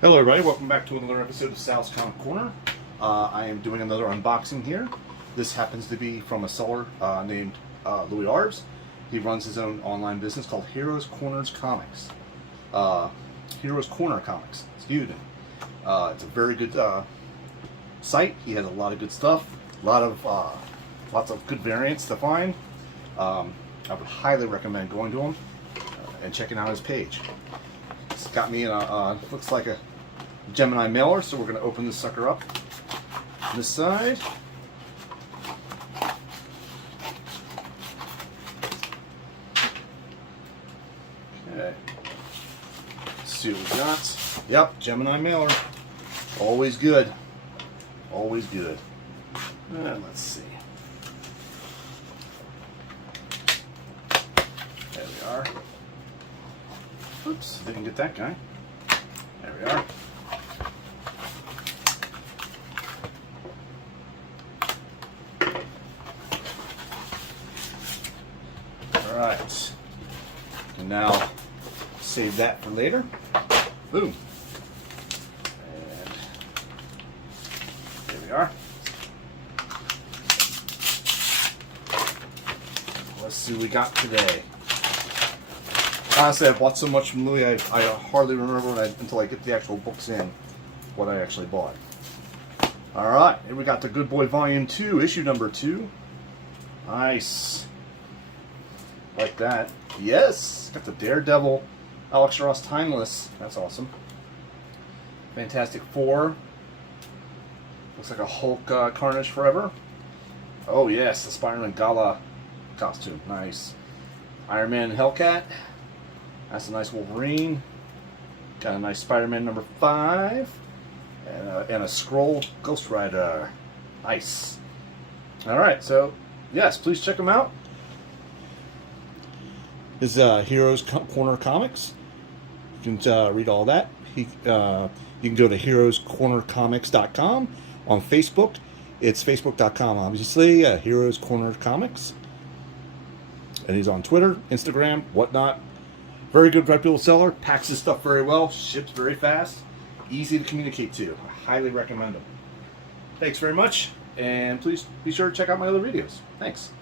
Hello everybody, welcome back to another episode of Sal's Comic Corner. I am doing another unboxing here. This happens to be from a seller named Louie Arbs. He runs his own online business called Heroes Corners Comics. Heroes Corner Comics, excuse me. It's a very good site. He has a lot of good stuff, lots of good variants to find. I would highly recommend going to him and checking out his page. It's got me in a, looks like a Gemini mailer, so we're going to open this sucker up on this side. Okay. Let's see what we got. Yep, Gemini mailer. Always good. Always good. Let's see. There we are. Oops, didn't get that guy. There we are. Alright. And now save that for later. Boom. And there we are. Let's see what we got today. Honestly, I bought so much from Louie, I hardly remember until I get the actual books in what I actually bought. Alright, here we got the Good Boy Volume 2, issue number 2. Nice. Like that. Yes! Got the Daredevil, Alex Ross Timeless. That's awesome. Fantastic Four. Looks like a Hulk Carnage Forever. Oh yes, the Spider-Man Gala costume. Nice. Iron Man and Hellcat. That's a nice Wolverine. Got a nice Spider-Man number 5. And a Skrull Ghost Rider. Nice. Alright, so yes, please check them out. His Heroes Corner Comics. You can read all that. You can go to heroescornercomics.com. On Facebook, it's facebook.com, obviously, Heroes Corner Comics. And he's on Twitter, Instagram, whatnot. Very good, reputable seller. Packs his stuff very well. Ships very fast. Easy to communicate to. I highly recommend him. Thanks very much. And please be sure to check out my other videos. Thanks.